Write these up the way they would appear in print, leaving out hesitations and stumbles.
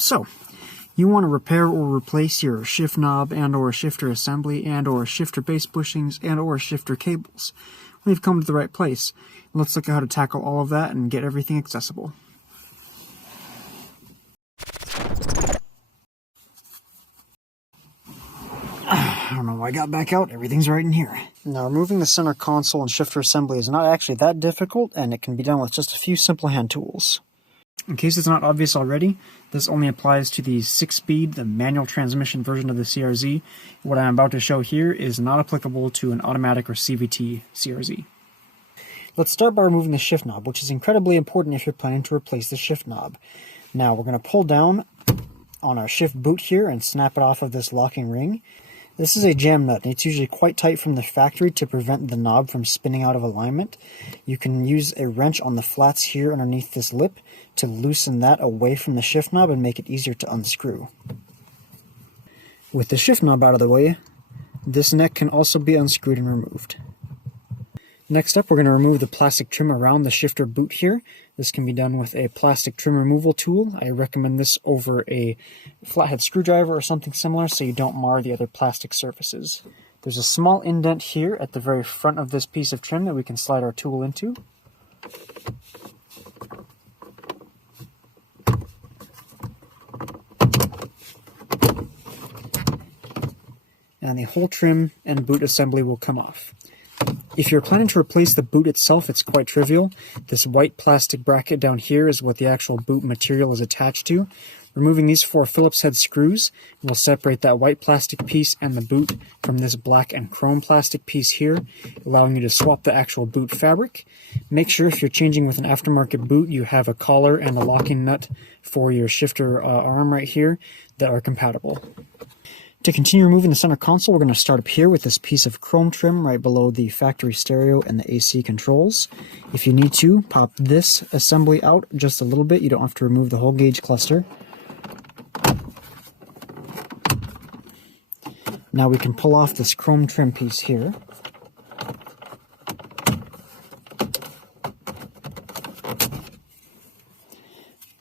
So, you want to repair or replace your shift knob and or shifter assembly and or shifter base bushings and or shifter cables. We've come to the right place. Let's look at how to tackle all of that and get everything accessible. I don't know why I got back out, everything's right in here. Now, removing the center console and shifter assembly is not actually that difficult, and it can be done with just a few simple hand tools. In case it's not obvious already, this only applies to the 6-speed, the manual transmission version of the CRZ. What I'm about to show here is not applicable to an automatic or CVT CRZ. Let's start by removing the shift knob, which is incredibly important if you're planning to replace the shift knob. Now, we're going to pull down on our shift boot here and snap it off of this locking ring. This is a jam nut, and it's usually quite tight from the factory to prevent the knob from spinning out of alignment. You can use a wrench on the flats here underneath this lip to loosen that away from the shift knob and make it easier to unscrew. With the shift knob out of the way, this neck can also be unscrewed and removed. Next up, we're going to remove the plastic trim around the shifter boot here. This can be done with a plastic trim removal tool. I recommend this over a flathead screwdriver or something similar so you don't mar the other plastic surfaces. There's a small indent here at the very front of this piece of trim that we can slide our tool into. And the whole trim and boot assembly will come off. If you're planning to replace the boot itself, it's quite trivial. This white plastic bracket down here is what the actual boot material is attached to. Removing these 4 Phillips head screws will separate that white plastic piece and the boot from this black and chrome plastic piece here, allowing you to swap the actual boot fabric. Make sure if you're changing with an aftermarket boot, you have a collar and a locking nut for your shifter arm right here that are compatible. To continue removing the center console, we're going to start up here with this piece of chrome trim right below the factory stereo and the AC controls. If you need to, pop this assembly out just a little bit. You don't have to remove the whole gauge cluster. Now we can pull off this chrome trim piece here.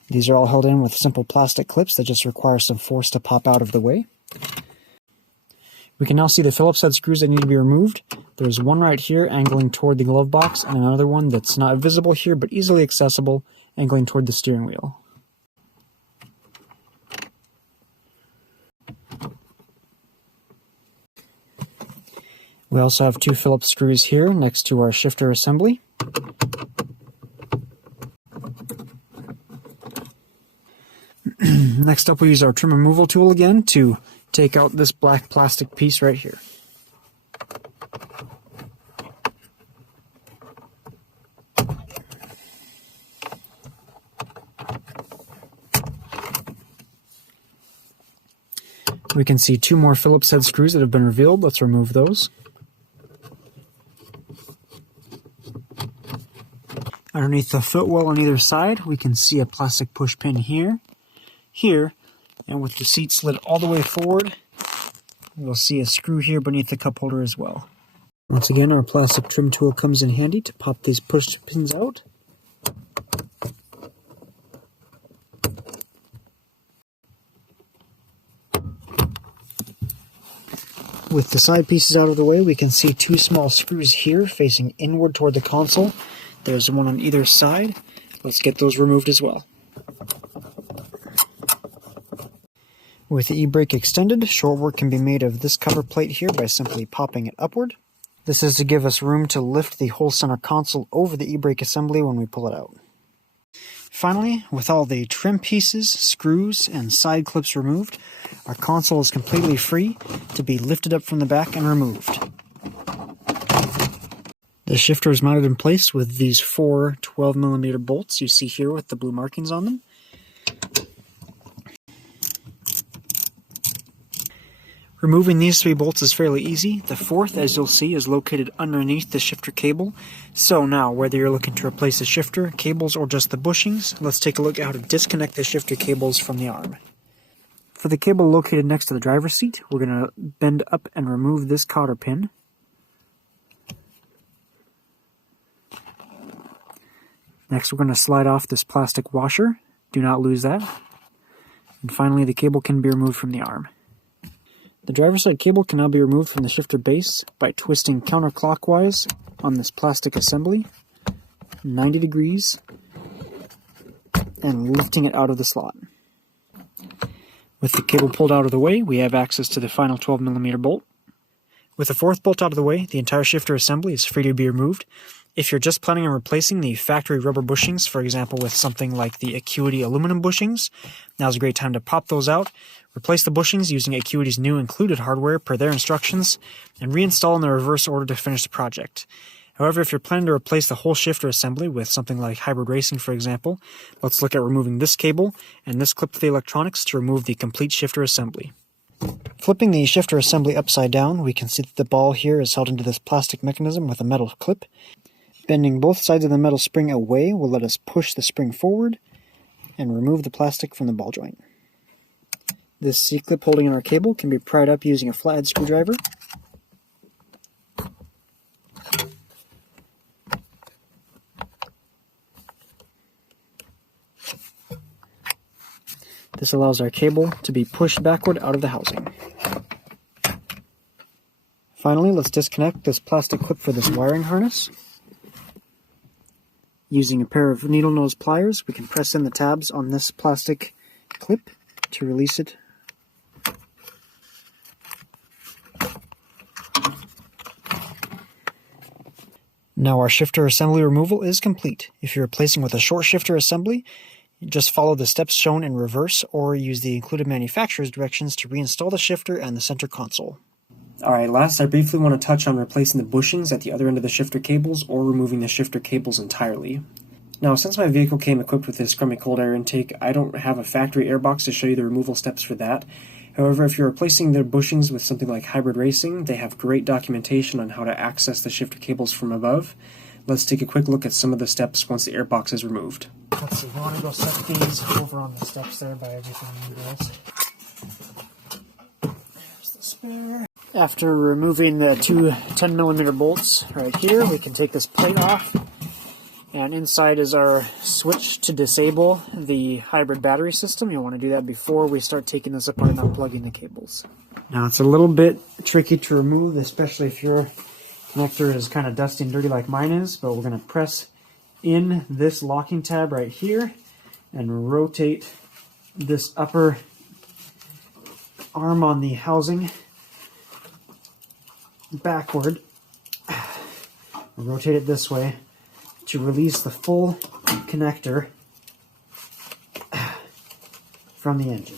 These are all held in with simple plastic clips that just require some force to pop out of the way. We can now see the Phillips head screws that need to be removed. There's one right here angling toward the glove box and another one that's not visible here but easily accessible angling toward the steering wheel. We also have 2 Phillips screws here next to our shifter assembly. Next up, we use our trim removal tool again to take out this black plastic piece right here. We can see 2 more Phillips head screws that have been revealed. Let's remove those. Underneath the footwell on either side, we can see a plastic push pin here, and with the seat slid all the way forward, we'll see a screw here beneath the cup holder as well. Once again, our plastic trim tool comes in handy to pop these push pins out. With the side pieces out of the way, we can see 2 small screws here facing inward toward the console. There's one on either side. Let's get those removed as well. With the e-brake extended, short work can be made of this cover plate here by simply popping it upward. This is to give us room to lift the whole center console over the e-brake assembly when we pull it out. Finally, with all the trim pieces, screws, and side clips removed, our console is completely free to be lifted up from the back and removed. The shifter is mounted in place with these 4 12mm bolts you see here with the blue markings on them. Removing these 3 bolts is fairly easy. The 4th, as you'll see, is located underneath the shifter cable. So now, whether you're looking to replace the shifter, cables, or just the bushings, let's take a look at how to disconnect the shifter cables from the arm. For the cable located next to the driver's seat, we're going to bend up and remove this cotter pin. Next, we're going to slide off this plastic washer. Do not lose that. And finally, the cable can be removed from the arm. The driver's side cable can now be removed from the shifter base by twisting counterclockwise on this plastic assembly, 90 degrees, and lifting it out of the slot. With the cable pulled out of the way, we have access to the final 12mm bolt. With the fourth bolt out of the way, the entire shifter assembly is free to be removed. If you're just planning on replacing the factory rubber bushings, for example with something like the Acuity aluminum bushings, now's a great time to pop those out, replace the bushings using Acuity's new included hardware per their instructions, and reinstall in the reverse order to finish the project. However, if you're planning to replace the whole shifter assembly with something like hybrid racing, for example, let's look at removing this cable and this clip to the electronics to remove the complete shifter assembly. Flipping the shifter assembly upside down, we can see that the ball here is held into this plastic mechanism with a metal clip. Bending both sides of the metal spring away will let us push the spring forward and remove the plastic from the ball joint. This C-clip holding in our cable can be pried up using a flathead screwdriver. This allows our cable to be pushed backward out of the housing. Finally, let's disconnect this plastic clip for this wiring harness. Using a pair of needle nose pliers, we can press in the tabs on this plastic clip to release it. Now our shifter assembly removal is complete. If you're replacing with a short shifter assembly, just follow the steps shown in reverse or use the included manufacturer's directions to reinstall the shifter and the center console. Alright, last I briefly want to touch on replacing the bushings at the other end of the shifter cables or removing the shifter cables entirely. Now, since my vehicle came equipped with this Scrummy cold air intake, I don't have a factory airbox to show you the removal steps for that. However, if you're replacing the bushings with something like hybrid racing, they have great documentation on how to access the shifter cables from above. Let's take a quick look at some of the steps once the airbox is removed. Let's see, we want to go set these over on the steps there by everything you guys. There's the spare. After removing the two 10mm bolts right here, we can take this plate off. And inside is our switch to disable the hybrid battery system. You'll want to do that before we start taking this apart and unplugging the cables. Now it's a little bit tricky to remove, especially if your connector is kind of dusty and dirty like mine is, but we're going to press in this locking tab right here and rotate this upper arm on the housing backward. Rotate it this way to release the full connector from the engine.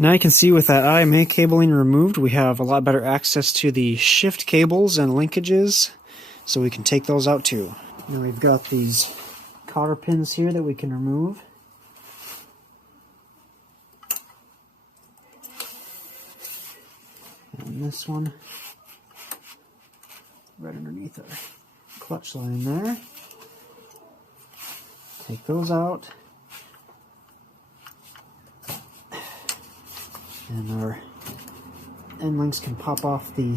Now you can see with that IMA cabling removed, we have a lot better access to the shift cables and linkages, so we can take those out too. Now we've got these cotter pins here that we can remove. And this one, right underneath our clutch line there. Take those out. And our end links can pop off the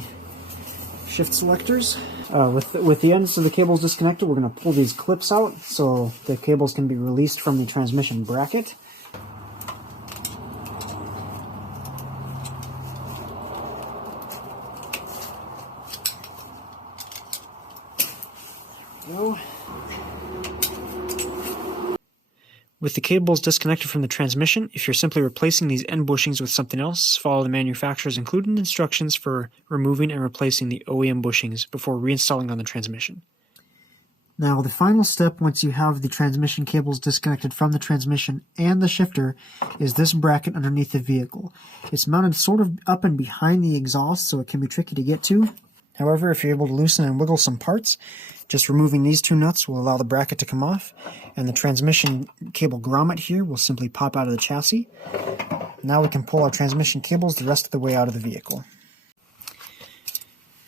shift selectors. With the ends of the cables disconnected, we're going to pull these clips out so the cables can be released from the transmission bracket. Go. With the cables disconnected from the transmission, if you're simply replacing these end bushings with something else, follow the manufacturer's included instructions for removing and replacing the OEM bushings before reinstalling on the transmission. Now, the final step once you have the transmission cables disconnected from the transmission and the shifter is this bracket underneath the vehicle. It's mounted sort of up and behind the exhaust, so it can be tricky to get to. However, if you're able to loosen and wiggle some parts, just removing these two nuts will allow the bracket to come off, and the transmission cable grommet here will simply pop out of the chassis. Now we can pull our transmission cables the rest of the way out of the vehicle.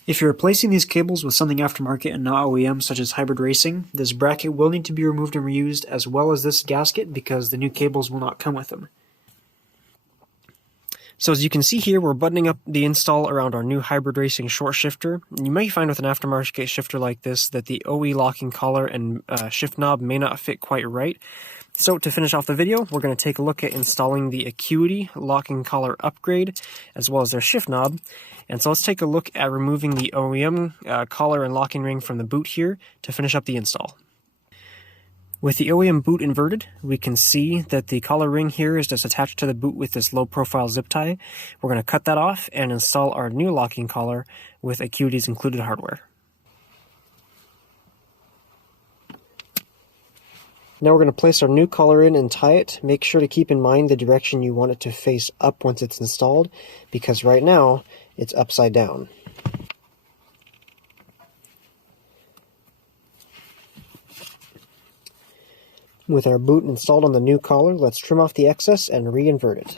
If you're replacing these cables with something aftermarket and not OEM, such as hybrid racing, this bracket will need to be removed and reused, as well as this gasket, because the new cables will not come with them. So as you can see here, we're buttoning up the install around our new hybrid racing short shifter. You may find with an aftermarket shifter like this that the OE locking collar and shift knob may not fit quite right. So to finish off the video, we're going to take a look at installing the Acuity locking collar upgrade, as well as their shift knob. And so let's take a look at removing the OEM collar and locking ring from the boot here to finish up the install. With the OEM boot inverted, we can see that the collar ring here is just attached to the boot with this low-profile zip tie. We're going to cut that off and install our new locking collar with Acuity's included hardware. Now we're going to place our new collar in and tie it. Make sure to keep in mind the direction you want it to face up once it's installed, because right now it's upside down. With our boot installed on the new collar, let's trim off the excess and re-invert it.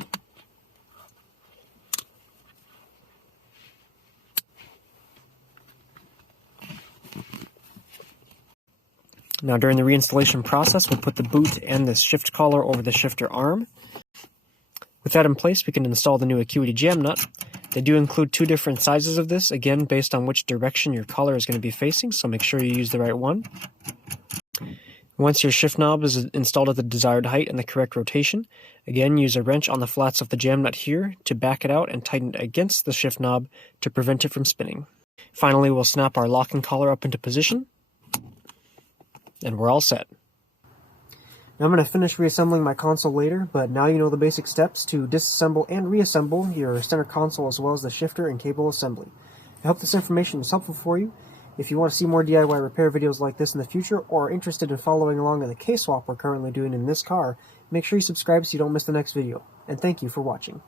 Now during the reinstallation process, we'll put the boot and the shift collar over the shifter arm. With that in place, we can install the new Acuity jam nut. They do include two different sizes of this, again based on which direction your collar is going to be facing, so make sure you use the right one. Once your shift knob is installed at the desired height and the correct rotation, again use a wrench on the flats of the jam nut here to back it out and tighten it against the shift knob to prevent it from spinning. Finally, we'll snap our locking collar up into position, and we're all set. Now I'm going to finish reassembling my console later, but now you know the basic steps to disassemble and reassemble your center console as well as the shifter and cable assembly. I hope this information was helpful for you. If you want to see more DIY repair videos like this in the future, or are interested in following along on the case swap we're currently doing in this car, make sure you subscribe so you don't miss the next video. And thank you for watching.